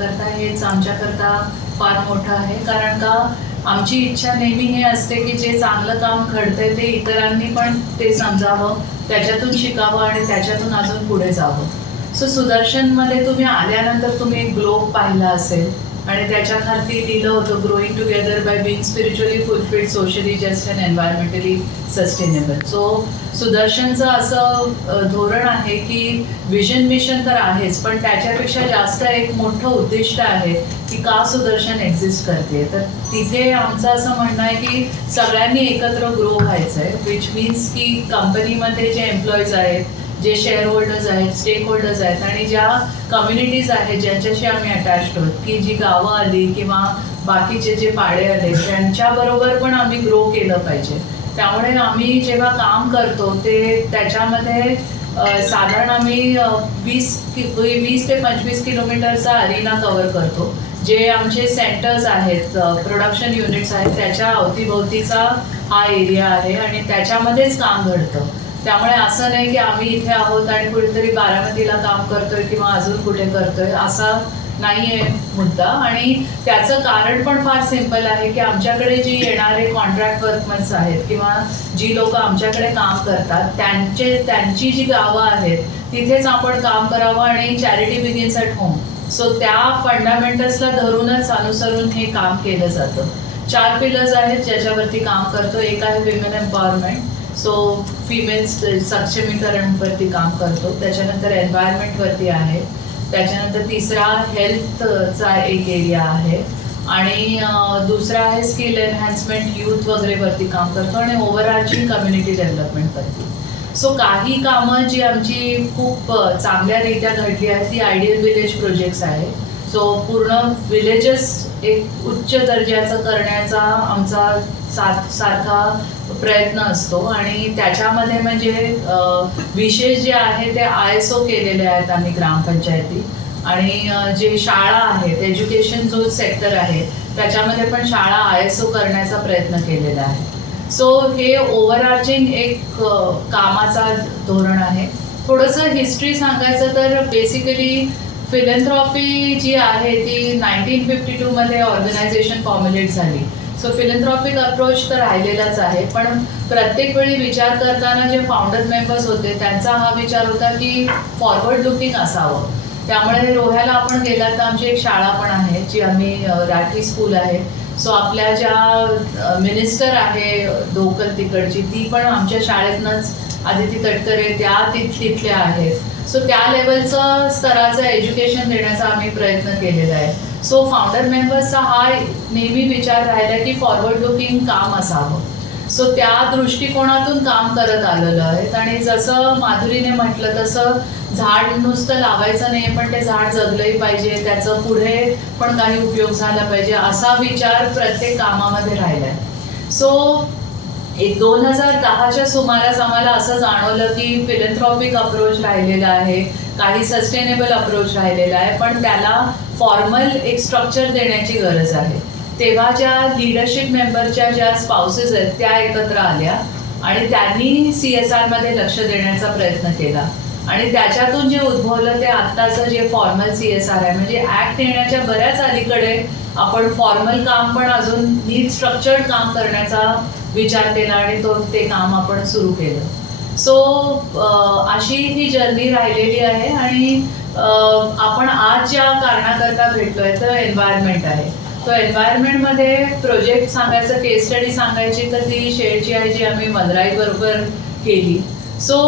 करता हेच आमच्याकरता फार मोठं आहे. कारण का आमची इच्छा नेहमी हे असते की जे चांगलं काम घडतंय ते इतरांनी पण ते समजावं त्याच्यातून शिकावं आणि त्याच्यातून अजून पुढे जावं. सो सुदर्शनमध्ये तुम्ही आल्यानंतर तुम्ही एक ग्लोब पाहिला असेल. आणि त्याच्या खालती लिहिलं होतं growing together by being spiritually fulfilled socially just and environmentally sustainable so सुदर्शनचं असं धोरण आहे की विजन मिशन तर आहेच पण त्याच्यापेक्षा जास्त एक मोठं उद्दिष्ट आहे की का सुदर्शन एक्झिस्ट करते. तर तिथे आमचं असं म्हणणं आहे की सगळ्यांनी एकत्र ग्रो व्हायचं आहे विच मीन्स की कंपनीमध्ये जे एम्प्लॉईज आहेत जे शेअर होल्डर्स आहेत स्टेक होल्डर्स आहेत आणि ज्या कम्युनिटीज आहेत ज्यांच्याशी आम्ही अटॅच आहोत की जी गावं आली किंवा बाकीचे जे पाडे आले त्यांच्याबरोबर पण आम्ही ग्रो केलं पाहिजे. त्यामुळे आम्ही जेव्हा काम करतो ते त्याच्यामध्ये साधारण आम्ही वीस कि वीस ते पंचवीस किलोमीटरचा अरिना कव्हर करतो. जे आमचे सेंटर्स आहेत प्रोडक्शन युनिट्स आहेत त्याच्या अवतीभोवतीचा हा एरिया आहे आणि त्याच्यामध्येच काम घडतं. त्यामुळे असं नाही की आम्ही इथे आहोत आणि कुठेतरी बारामतीला काम करतोय किंवा अजून कुठे करतोय असा नाही आहे मुद्दा. आणि त्याचं कारण पण फार सिंपल आहे की आमच्याकडे जी येणारे कॉन्ट्रॅक्ट वर्कमन्स आहेत किंवा जी लोक आमच्याकडे काम करतात त्यांचे त्यांची जी गावं आहेत तिथेच आपण काम करावं आणि charity begins at home so त्या फंडामेंटल्सला धरूनच अनुसरून हे काम केलं जातं. चार पिलर्स आहेत ज्याच्यावरती काम करतो. एक आहे विमेन एम्पॉवरमेंट सो फिमेल्स सक्षमीकरणवरती काम करतो. त्याच्यानंतर एन्व्हायरमेंटवरती आहे. त्याच्यानंतर तिसरा हेल्थचा एक एरिया आहे. आणि दुसरा आहे स्किल एनहान्समेंट यूथ वगैरे वरती काम करतो आणि ओव्हरऑलची कम्युनिटी डेव्हलपमेंटवरती सो काही कामं जी आमची खूप चांगल्यारित्या घडली आहेत ती आयडियल विलेज प्रोजेक्ट्स आहे सो पूर्ण विलेजेस एक उच्च दर्जाचं करण्याचा आमचा साथ सारखा प्रयत्न असतो. आणि त्याच्यामध्ये म्हणजे विशेष जे आहे ते आय एस ओ केलेले आहेत आम्ही ग्रामपंचायती. आणि जे शाळा आहेत एज्युकेशन जो सेक्टर आहे त्याच्यामध्ये पण शाळा आय एस ओ करण्याचा प्रयत्न केलेला आहे. सो हे ओव्हरआर्चिंग एक कामाचा धोरण आहे. थोडंसं हिस्ट्री सांगायचं तर बेसिकली फिलेंथ्रॉफी जी आहे ती नाईन्टीन फिफ्टी टूमध्ये ऑर्गनायझेशन फॉर्म्युलेट झाली. सो फिलेंथ्रॉपिक अप्रोच तर राहिलेलाच आहे. पण प्रत्येक वेळी विचार करताना जे फाउंडर मेंबर्स होते त्यांचा हा विचार होता की फॉरवर्ड लुकिंग असावं. त्यामुळे रोह्याला आपण गेलात तर आमची एक शाळा पण आहे जी आम्ही राठी स्कूल आहे. सो आपल्या ज्या मिनिस्टर आहे लोकल तिकडची ती पण आमच्या शाळेतनंच आदिती तटकरे त्या तिथल्या आहेत. सो त्या लेवलचं स्तराचं एज्युकेशन देण्याचा आम्ही प्रयत्न केलेला आहे. सो फाउंडर मेंबर्सचा हा नेहमी विचार राहिला की फॉरवर्ड लुकिंग काम असावं. सो त्या दृष्टिकोनातून काम करत आलेलं आहे आणि जसं माधुरीने म्हटलं तसं झाड नुसतं लावायचं नाही पण ते झाड जगलंही पाहिजे. त्याचं पुढे पण काही उपयोग झाला पाहिजे असा विचार प्रत्येक कामामध्ये राहिला आहे सो एक दोन हजार दहाच्या सुमारास आम्हाला असं जाणवलं की फिलेंथ्रॉपिक अप्रोच राहिलेला आहे काही सस्टेनेबल अप्रोच राहिलेला आहे पण त्याला फॉर्मल एक स्ट्रक्चर देण्याची गरज आहे. तेव्हा ज्या लिडरशिप मेंबरच्या ज्या स्पाउसेस आहेत त्या एकत्र आल्या आणि त्यांनी सी एस आरमध्ये लक्ष देण्याचा प्रयत्न केला. आणि त्याच्यातून जे उद्भवलं ते आत्ताचं जे फॉर्मल सी एस आर आहे म्हणजे ऍक्ट येण्याच्या बऱ्याच अलीकडे आपण फॉर्मल काम पण अजून नीट स्ट्रक्चर्ड काम करण्याचा विचार केला आणि तो ते काम आपण सुरू केलं. सो अशी ही जर्नी राहिलेली आहे आणि आपण आज ज्या कारणाकरता भेटलोय तर एन्व्हायरमेंट आहे. तो एन्व्हायरमेंटमध्ये प्रोजेक्ट सांगायचं केस स्टडी सांगायची तर ती शेळची आहे जी आम्ही मदराई बरोबर केली. सो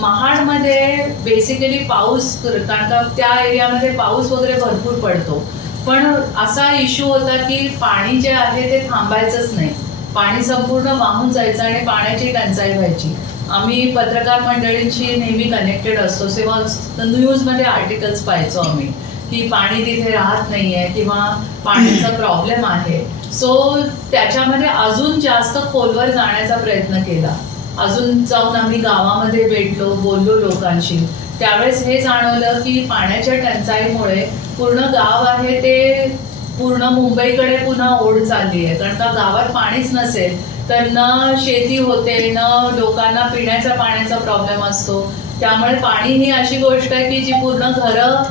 महाडमध्ये बेसिकली पाऊस कारण का त्या एरियामध्ये पाऊस वगैरे भरपूर पडतो. पण असा इश्यू होता की पाणी जे आहे ते थांबायचंच नाही. पाणी संपूर्ण वाहून जायचं आणि पाण्याची टंचाई व्हायची. आम्ही पत्रकार मंडळींशी नेहमी कनेक्टेड असतो. तेव्हा न्यूजमध्ये आर्टिकल्स पाहायचो आम्ही की पाणी तिथे राहत नाहीये किंवा पाण्याचा प्रॉब्लेम आहे. सो त्याच्यामध्ये अजून जास्त खोलवर जाण्याचा प्रयत्न केला. अजून जाऊन आम्ही गावामध्ये भेटलो बोललो लोकांशी. त्यावेळेस हे जाणवलं की पाण्याच्या टंचाईमुळे पूर्ण गाव आहे ते पूर्ण मुंबईकडे पुन्हा ओढ चालली आहे. कारण का गावात पाणीच नसेल तर न शेती होते न लोकांना पिण्याच्या पाण्याचा प्रॉब्लेम असतो. त्यामुळे पाणी ही अशी गोष्ट आहे की जी पूर्ण घरं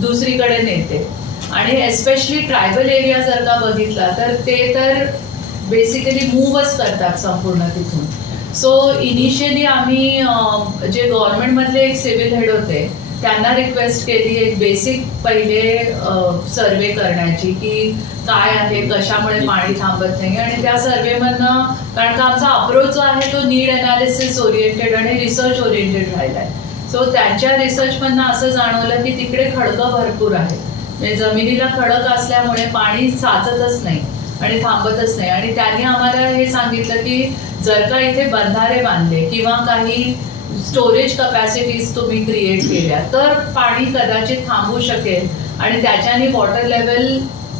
दुसरीकडे नेते. आणि एस्पेशली ट्रायबल एरिया जर का बघितला तर ते तर बेसिकली मूवच करतात संपूर्ण तिथून. सो इनिशियली आम्ही जे गव्हर्नमेंटमधले एक सिव्हिल हेड होते त्यांना रिक्वेस्ट केली एक बेसिक पहिले सर्वे करण्याची की काय आहे कशामुळे पाणी थांबत नाही आणि त्या सर्वेमधनं कारण का आमचा अप्रोच जो आहे तो नीड अनालिसिस ओरिएंटेड आणि रिसर्च ओरिएंटेड राहिला आहे. सो त्यांच्या रिसर्चमधनं असं जाणवलं की तिकडे खडकं भरपूर आहेत. म्हणजे जमिनीला खडक असल्यामुळे पाणी साचतच नाही. आणि थांबतच नाही. आणि त्यांनी आम्हाला हे सांगितलं की जर का इथे बंधारे बांधले किंवा काही स्टोरेज कपॅसिटीज तुम्ही क्रिएट केल्या तर पाणी कदाचित थांबू शकेल आणि त्याच्याने वॉटर लेवल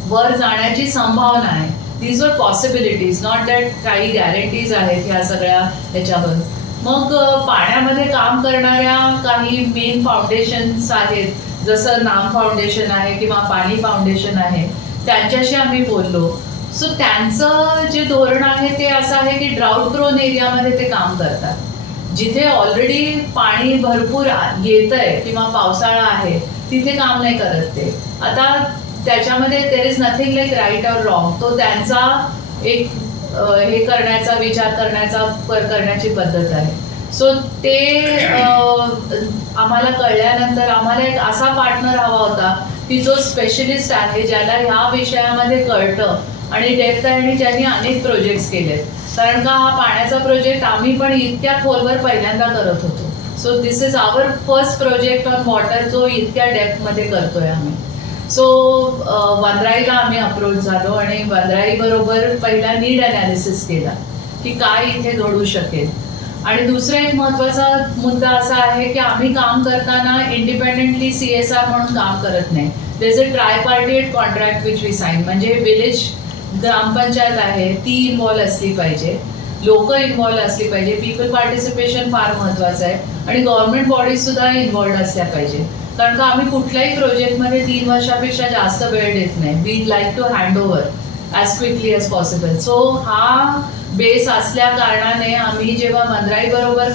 वर जाण्याची संभावना आहे. These are possibilities not that काही गॅरंटीज आहेत ह्या सगळ्या ह्याच्यावर. मग पाण्यामध्ये काम करणाऱ्या काही मेन फाउंडेशन्स आहेत जसं नाम फाउंडेशन आहे किंवा पाणी फाउंडेशन आहे त्यांच्याशी आम्ही बोललो. सो त्यांचं जे धोरण आहे ते असं आहे की ड्राऊट प्रोन एरियामध्ये ते काम करतात. जिथे ऑलरेडी पाणी भरपूर येत आहे किंवा पावसाळा आहे तिथे काम नाही करत ते. आता त्याच्यामध्ये there is nothing like right और रॉंग तो त्यांचा एक हे करण्याचा विचार करण्याचा कर- करण्याची पद्धत आहे. सो ते आम्हाला कळल्यानंतर आम्हाला एक असा पार्टनर हवा होता की जो स्पेशलिस्ट आहे ज्याला ह्या विषयामध्ये कळतं. आणि डेप्थ आणि ज्यांनी अनेक प्रोजेक्ट्स केलेत. कारण का हा पाण्याचा प्रोजेक्ट आम्ही पण इतक्या खोलवर पहिल्यांदा करत होतो. So this is our first project on water जो इतक्या डेप्थमध्ये करतोय आम्ही. सो वंद्राईला आम्ही अप्रोच झालो आणि वंद्राई बरोबर पहिला नीड अनालिसिस केला की काय इथे घडू शकेल. आणि दुसरा एक महत्त्वाचा मुद्दा असा आहे की आम्ही काम करताना इंडिपेंडेंटली सी एस आर म्हणून काम करत नाही. There's a tripartite contract which we sign म्हणजे विलेज ग्रामपंचायत आहे ती इन्व्हॉल्व असली पाहिजे. लोक इन्व्हॉल्व असली पाहिजे. पीपल पार्टिसिपेशन फार महत्वाचं आहे. आणि गव्हर्नमेंट बॉडीजसुद्धा इन्व्हॉल्ड असल्या पाहिजे. कारण का आम्ही कुठल्याही प्रोजेक्टमध्ये तीन वर्षापेक्षा जास्त वेळ देत नाही. We like to hand over as quickly as possible so हा बेस असल्या कारणाने आम्ही जेव्हा मंदराईबरोबर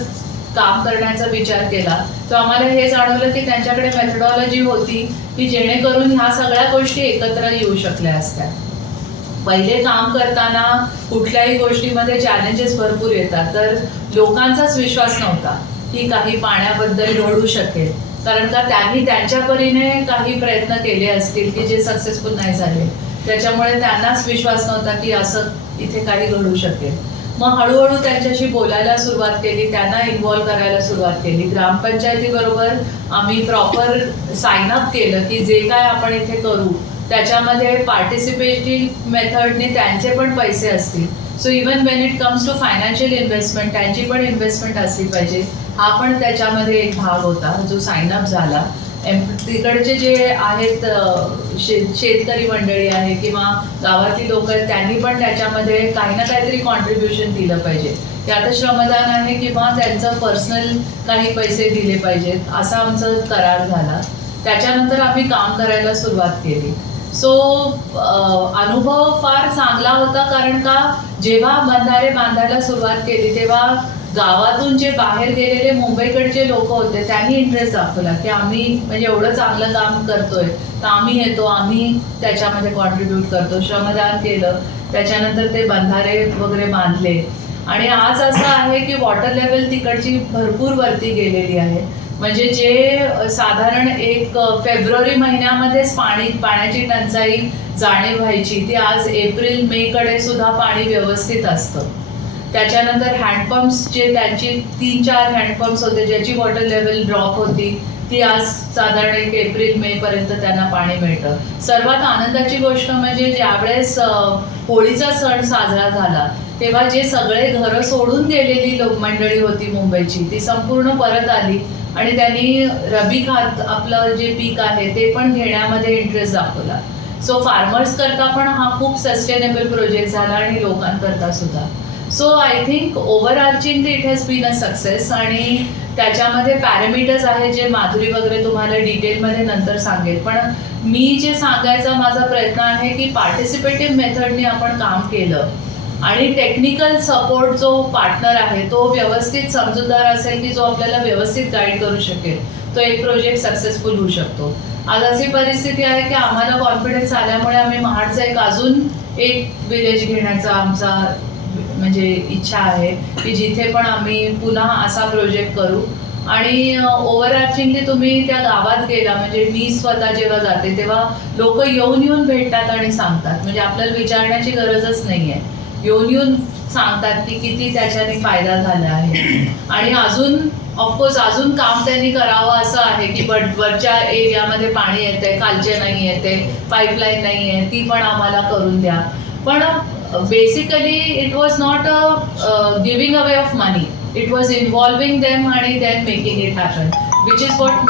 काम करण्याचा विचार केला तर आम्हाला हे जाणवलं की त्यांच्याकडे मेथडॉलॉजी होती की जेणेकरून ह्या सगळ्या गोष्टी एकत्र येऊ शकल्या असत्या. पहिले काम करताना कुठल्याही गोष्टीमध्ये चॅलेंजेस भरपूर येतात. तर लोकांचाच विश्वास नव्हता की काही पाण्याबद्दल घडू शकेल. कारण का त्यांनी त्यांच्या परीने काही प्रयत्न केले असतील की जे सक्सेसफुल नाही झाले. त्याच्यामुळे त्यांनाच विश्वास नव्हता की असं इथे काही घडू शकेल. मग हळूहळू त्यांच्याशी बोलायला सुरुवात केली त्यांना इन्व्हॉल्व करायला सुरुवात केली. ग्रामपंचायतीबरोबर आम्ही प्रॉपर साइन अप केलं की जे काय आपण इथे करू त्याच्यामध्ये पार्टिसिपेटिव्ह मेथडने त्यांचे पण पैसे असतील. So even when it comes to financial investment त्यांची पण इन्व्हेस्टमेंट असली पाहिजे. हा पण त्याच्यामध्ये एक भाग होता जो साइन अप झाला. एम तिकडचे जे आहेत शे शेतकरी मंडळी आहे किंवा गावातली लोक आहेत त्यांनी पण त्याच्यामध्ये काही ना काहीतरी कॉन्ट्रीब्युशन दिलं पाहिजे. ते आता श्रमदान आहे किंवा त्यांचं पर्सनल काही पैसे दिले पाहिजेत असा आमचा करार झाला. त्याच्यानंतर आम्ही काम करायला सुरुवात केली. सो अनुभव फार चांगला होता कारण का जेव्हा बंधारे बांधायला सुरुवात केली तेव्हा गावातून जे बाहेर गेलेले मुंबईकडचे लोक होते त्यांनी इंटरेस्ट दाखवला की आम्ही म्हणजे एवढं चांगलं काम करतोय तर आम्ही येतो आम्ही त्याच्यामध्ये कॉन्ट्रीब्यूट करतो श्रमदान केलं. त्याच्यानंतर ते बंधारे वगैरे बांधले. आणि आज असं आहे की वॉटर लेवल तिकडची भरपूर वरती गेलेली आहे. म्हणजे जे साधारण एक फेब्रुवारी महिन्यामध्येच पाणी पाण्याची टंचाई जाणीव व्हायची ती आज एप्रिल मे कडे सुद्धा पाणी व्यवस्थित असतं. त्याच्यानंतर हँडपंप्स जे त्यांची तीन चार हँडपंप्स होते ज्याची वॉटर लेवल ड्रॉप होती ती आज साधारण एक एप्रिल मे पर्यंत त्यांना पाणी मिळतं. सर्वात आनंदाची गोष्ट म्हणजे ज्यावेळेस होळीचा सण साजरा झाला तेव्हा जे सगळे घरं सोडून गेलेली लोक मंडळी होती मुंबईची ती संपूर्ण परत आली आणि त्यांनी रबी खात आपलं जे पीक आहे ते पण घेण्यामध्ये इंटरेस्ट दाखवला. सो फार्मर्स करता पण हा खूप सस्टेनेबल प्रोजेक्ट झाला आणि लोकांकरता सुद्धा. So I think overarching it has been a success आणि त्याच्यामध्ये पॅरामीटर्स आहेत जे माधुरी वगैरे तुम्हाला डिटेलमध्ये नंतर सांगेल. पण मी जे सांगायचा माझा प्रयत्न आहे की पार्टिसिपेटिव्ह मेथडने आपण काम केलं आणि टेक्निकल सपोर्ट जो पार्टनर आहे तो व्यवस्थित समजूतदार असेल की जो आपल्याला व्यवस्थित गाईड करू शकेल तो एक प्रोजेक्ट सक्सेसफुल होऊ शकतो. आज अशी परिस्थिती आहे की आम्हाला कॉन्फिडन्स आल्यामुळे आम्ही महाडचा एक अजून एक विलेज घेण्याचा आमचा म्हणजे इच्छा आहे की जिथे पण आम्ही पुन्हा असा प्रोजेक्ट करू. आणि ओव्हर तुम्ही त्या गावात गेला म्हणजे मी स्वतः जेव्हा जाते तेव्हा लोक येऊन येऊन भेटतात आणि सांगतात. म्हणजे आपल्याला विचारण्याची गरजच नाही आहे येऊन येऊन सांगतात की किती त्याच्याने फायदा झाला आहे. आणि अजून ऑफकोर्स अजून काम त्यांनी करावं असं आहे की बट वरच्या एरियामध्ये पाणी येते खालचे नाही येते पाईपलाईन नाही आहे ती पण आम्हाला करून द्या. पण Uh, basically it was not a uh, giving away of money. It was involving them money, then making it happen, which is what.